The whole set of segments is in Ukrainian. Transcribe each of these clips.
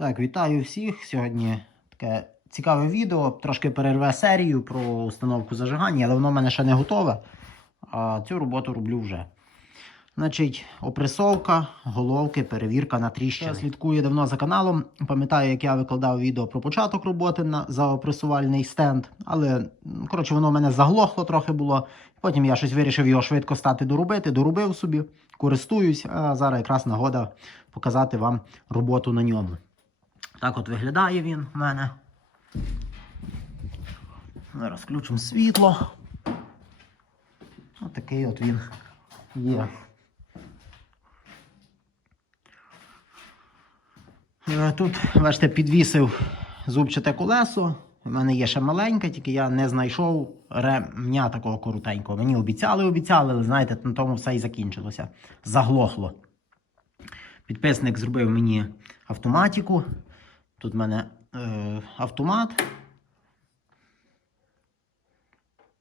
Так, вітаю всіх. Сьогодні таке цікаве відео. Трошки перерве серію про установку зажигання, але воно в мене ще не готове. А цю роботу роблю вже. Значить, опресовка, головки, перевірка на тріщини. Хто слідкує давно за каналом. Пам'ятаю, як я викладав відео про початок роботи на, за опресувальний стенд. Але, коротше, воно в мене заглохло трохи було. Потім я щось вирішив його швидко стати доробити, доробив собі, користуюсь, а зараз якраз нагода показати вам роботу на ньому. Так от виглядає він в мене. Зараз включимо світло. Ось такий от він є. Тут, бачите, підвісив зубчате колесо. У мене є ще маленьке, тільки я не знайшов ремня такого коротенького. Мені обіцяли, обіцяли, але знаєте, на тому все і закінчилося. Заглохло. Підписник зробив мені автоматику. Тут в мене е, автомат.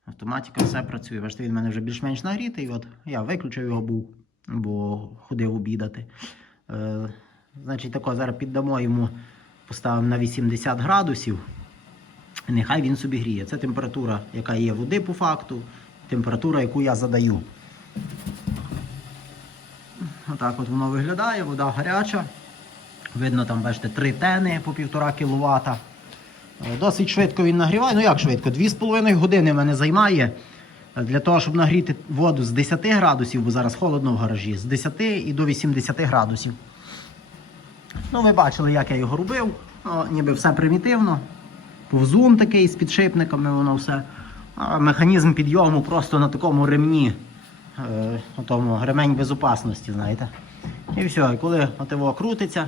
Автоматика все працює. Бачите, він в мене вже більш-менш нагрітий. От я виключив його був, бо ходив обідати. Е, значить, тако зараз піддамо йому, поставимо на 80 градусів. Нехай він собі гріє. Це температура, яка є води по факту, температура, яку я задаю. Отак от воно виглядає, вода гаряча. Видно, там, бачите, 3 тени по 1,5 кВт. Е, Досить швидко він нагріває. Ну як швидко? 2,5 години мене займає для того, щоб нагріти воду з 10 градусів, бо зараз холодно в гаражі, з 10 і до 80 градусів. Ну, ви бачили, як я його робив. О, ніби все примітивно. Повзун такий з підшипниками, воно все. А механізм підйому просто на такому ремні. Е, тому ремень безопасності, знаєте. І все, і коли отиво крутиться,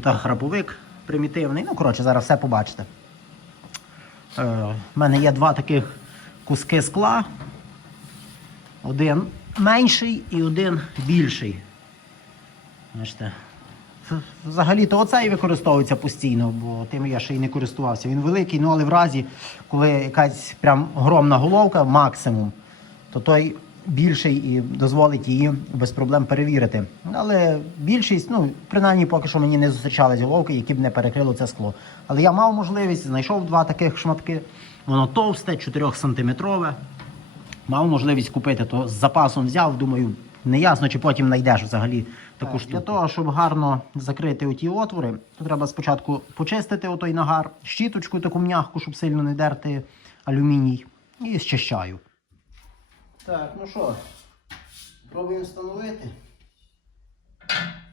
тут храповик примітивний. Ну, коротше, зараз все побачите. Е, в мене є два таких куски скла. Один менший і один більший. Бачите. Взагалі-то оцей використовується постійно, бо тим я ще й не користувався. Він великий, ну але в разі, коли якась прям огромна головка, максимум, то той більший і дозволить її без проблем перевірити. Але більшість, ну, принаймні поки що мені не зустрічались головки, які б не перекрило це скло. Але я мав можливість, знайшов два таких шматки. Воно товсте, 4 сантиметрове. Мав можливість купити, то з запасом взяв, думаю, не ясно, чи потім знайдеш взагалі таку штуку. Для того, щоб гарно закрити оті отвори, то треба спочатку почистити отой нагар, щіточку таку м'ягку, щоб сильно не дерти алюміній, і зчищаю. Так, ну що, пробуємо встановити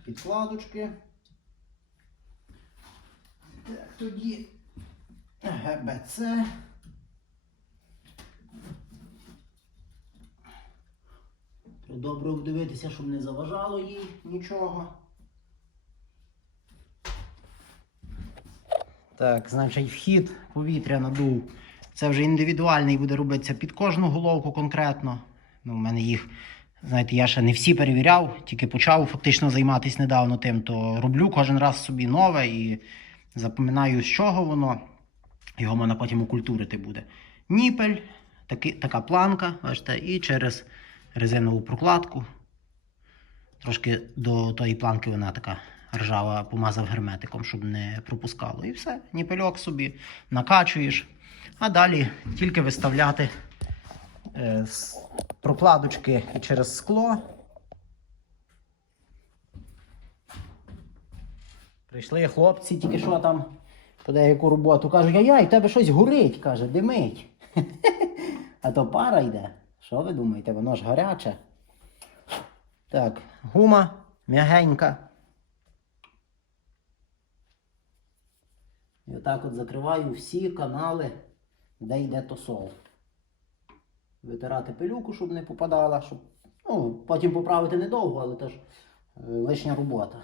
підкладочки. Так, тоді ГБЦ. Добре обдивитися, щоб не заважало їй нічого. Так, значить, вхід повітря надув. Це вже індивідуальний буде робитися під кожну головку конкретно. Ну, У мене їх, знаєте, я ще не всі перевіряв, тільки почав фактично займатися недавно тим, то роблю кожен раз собі нове і запам'ятаю, з чого воно. Його можна потім окультурити буде. Ніпель, таки, така планка, бачите, і через резинову прокладку. Трошки до тої планки вона така ржава, помазав герметиком, щоб не пропускало. І все, ніпельок собі накачуєш. А далі тільки виставляти е, прокладочки через скло. Прийшли хлопці, тільки що там по деяку роботу. Кажуть, ай-яй, тебе щось горить, каже, димить. А то пара йде. Що ви думаєте, воно ж гаряче. Так, гума м'ягенька. І отак от закриваю всі канали, де йде тосол. Витирати пилюку, щоб не попадала, щоб. Ну, потім поправити недовго, але теж е, лишня робота.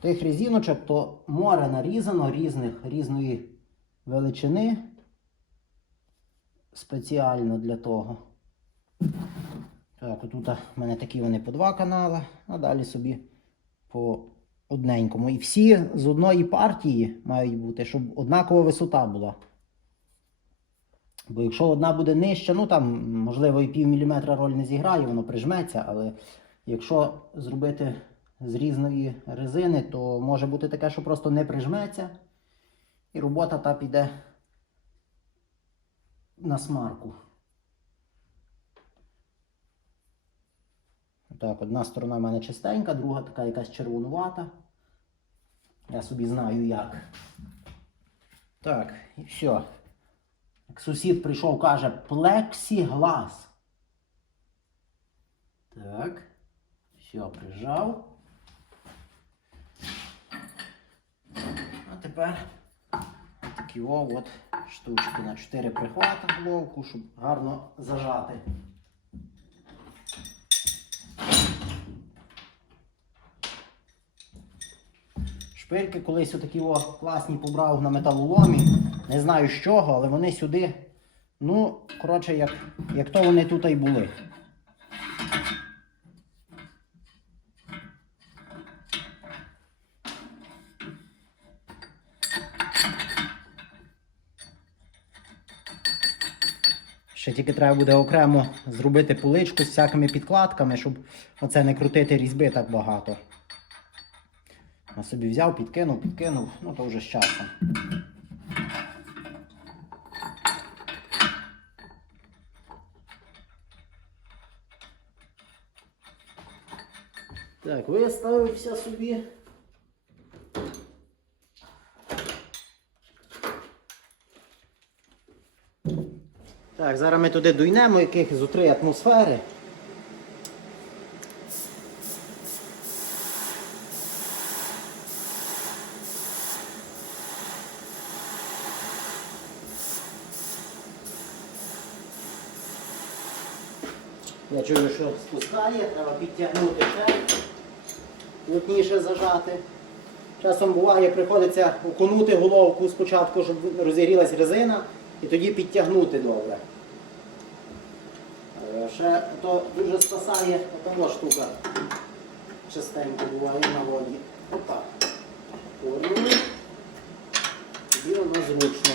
Тих резиночок то море нарізано різних, різної величини. Спеціально для того. Так, отут в мене такі вони по два канали, а далі собі по одненькому. І всі з одної партії мають бути, щоб однакова висота була. Бо якщо одна буде нижча, ну там, можливо, і пів міліметра роль не зіграє, воно прижметься, але якщо зробити з різної резини, то може бути таке, що просто не прижметься. І робота та піде на смарку. Так, одна сторона в мене чистенька, друга така якась червонувата. Я собі знаю як. Так, і все. Як сусід прийшов, каже, плексіглас. Так. Все, прижав. А тепер такі о, от штучки на 4 прихвата головку, щоб гарно зажати. Шпильки колись отакі о, класні побрав на металоломі. Не знаю з чого, але вони сюди. Ну, коротше, як, як то вони тут і були. Ще тільки треба буде окремо зробити поличку з всякими підкладками, щоб оце не крутити різьби так багато. Я собі взяв, підкинув, підкинув, ну то вже з часом. Так, виставився собі. Так, зараз ми туди дуйнемо яких зо три атмосфери. Я чую, що спускає, треба підтягнути ще, плотніше зажати. Часом буває, приходиться окунути головку спочатку, щоб розігрілась резина, і тоді підтягнути добре. Е, Ще то дуже спасає отова штука. Частенько буває на воді. Отак. Повернули. Тоді воно зручно.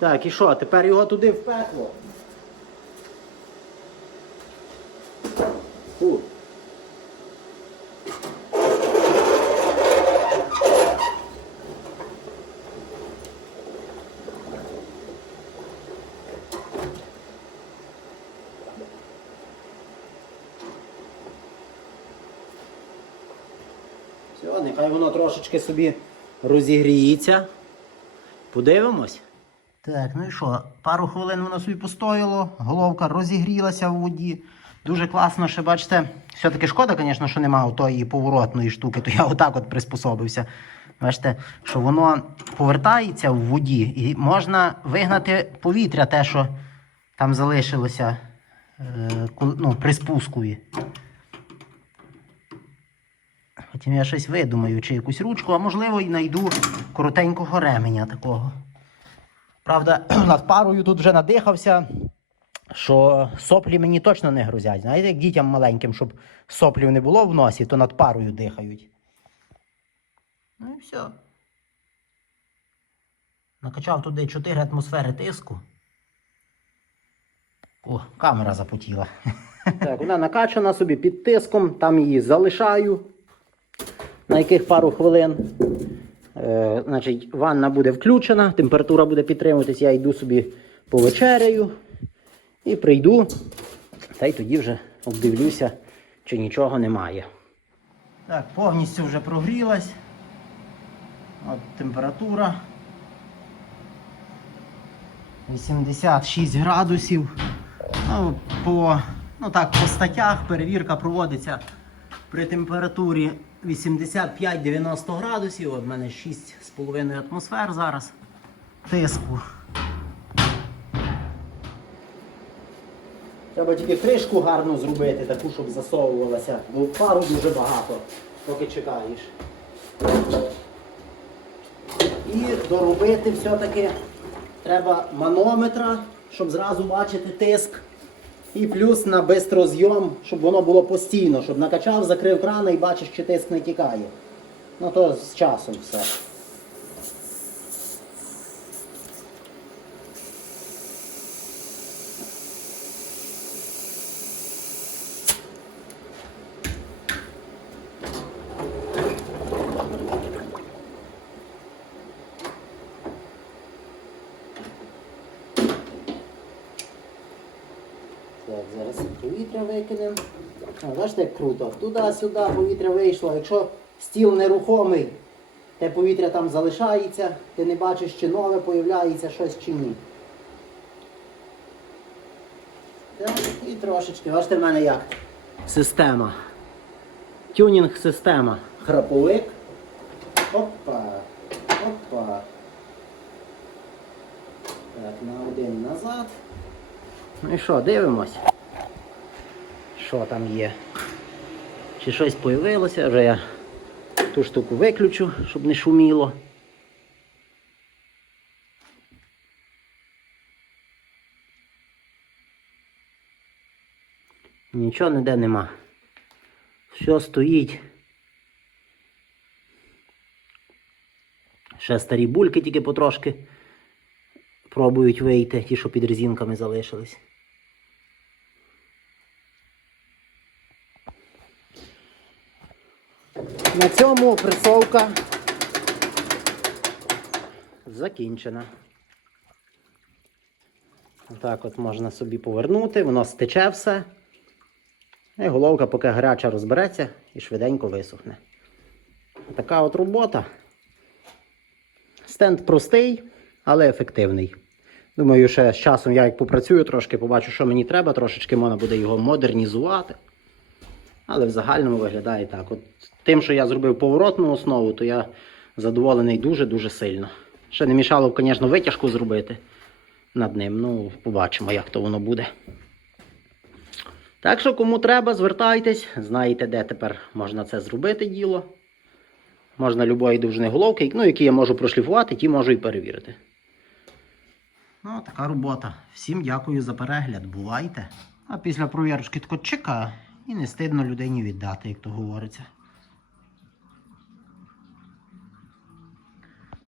Так, і що, тепер його туди в пекло. Фу. Все, нехай воно трошечки собі розігріється. Подивимось. Так, ну і що? Пару хвилин воно собі постояло, головка розігрілася в воді. Дуже класно, ще бачите. Все-таки шкода, звісно, що немає тої поворотної штуки, то я отак от приспособився. Бачите, що воно повертається в воді і можна вигнати повітря, те, що там залишилося е, ну, при спускові. Потім я щось видумаю, чи якусь ручку, а можливо і знайду коротенького ременя такого. Правда, над парою тут вже надихався, що соплі мені точно не грузять. Знаєте, як дітям маленьким, щоб соплів не було в носі, то над парою дихають. Ну і все. Накачав туди 4 атмосфери тиску. О, камера запотіла. Так, вона накачана собі під тиском, там її залишаю. На яких пару хвилин. Е, значить, ванна буде включена, температура буде підтримуватись, я йду собі повечеряю і прийду, та й тоді вже обдивлюся, чи нічого немає. Так, повністю вже прогрілась. От температура. 86 градусів. Ну, по, ну так, по статтях перевірка проводиться при температурі 85-90 градусів. От в мене 6,5 атмосфер зараз. Тиску. Треба тільки кришку гарно зробити, таку, щоб засовувалася, бо пару дуже багато, поки чекаєш. І доробити все-таки треба манометра щоб зразу бачити тиск. І плюс на бистрозйом, щоб воно було постійно, щоб накачав, закрив крана і бачиш, чи тиск не тікає. Ну то з часом все. Так, зараз повітря викинемо. Бачите, як круто. Туди-сюди повітря вийшло. Якщо стіл нерухомий, те повітря там залишається, ти не бачиш, чи нове появляється щось чи ні. Так, і трошечки. Бачите, в мене як? Система. Тюнінг система. Храповик. Опа. Опа. Так, на один назад. Ну і що, дивимось? Що там є? Чи щось появилося? Вже я ту штуку виключу, щоб не шуміло. Нічого ніде нема. Все стоїть. Ще старі бульки тільки потрошки пробують вийти, ті, що під резинками залишились. На цьому опресовка закінчена. Так от можна собі повернути, воно стече все. І головка, поки гаряча розбереться і швиденько висохне. Така от робота. Стенд простий, але ефективний. Думаю, ще з часом я як попрацюю трошки, побачу, що мені треба, трошечки можна буде його модернізувати. Але в загальному виглядає так. От тим, що я зробив поворотну основу, то я задоволений дуже-дуже сильно. Ще не мішало звісно, витяжку зробити над ним. Ну, побачимо, як то воно буде. Так що, кому треба, звертайтесь, знаєте, де тепер можна це зробити діло. Можна любої довжини головки, ну, які я можу прошліфувати, ті можу і перевірити. Ну, така робота. Всім дякую за перегляд. Бувайте. А після провірочки тако чека і не стидно людині віддати, як то говориться.